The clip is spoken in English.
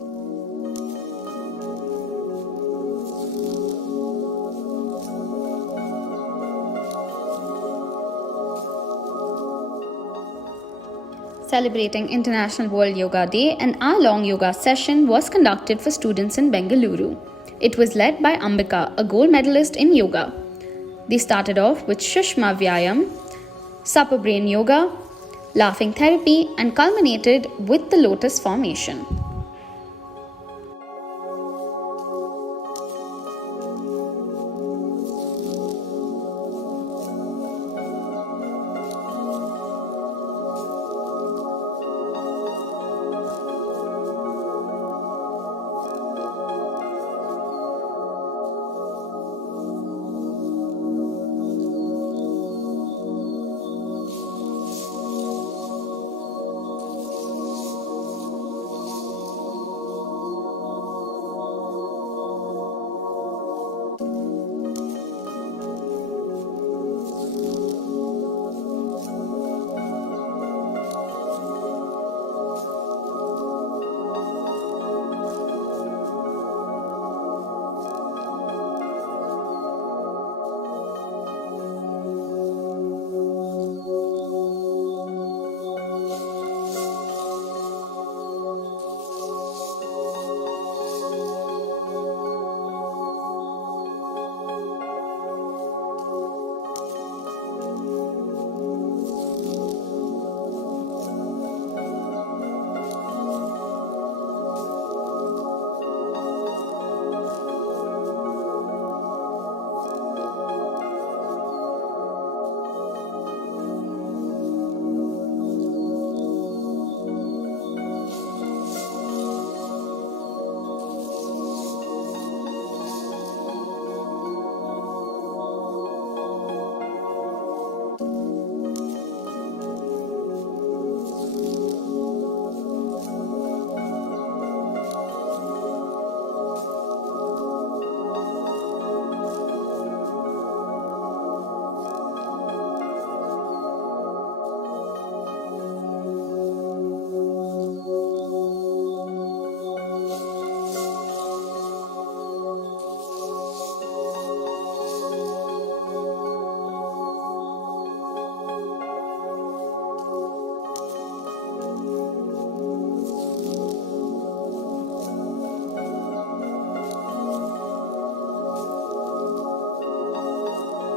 Celebrating International World Yoga Day, an hour-long yoga session was conducted for students in Bengaluru. It was led by Ambika, a gold medalist in yoga. They started off with Shushma Vyayam, Supper Brain Yoga, laughing therapy, and culminated with the lotus formation.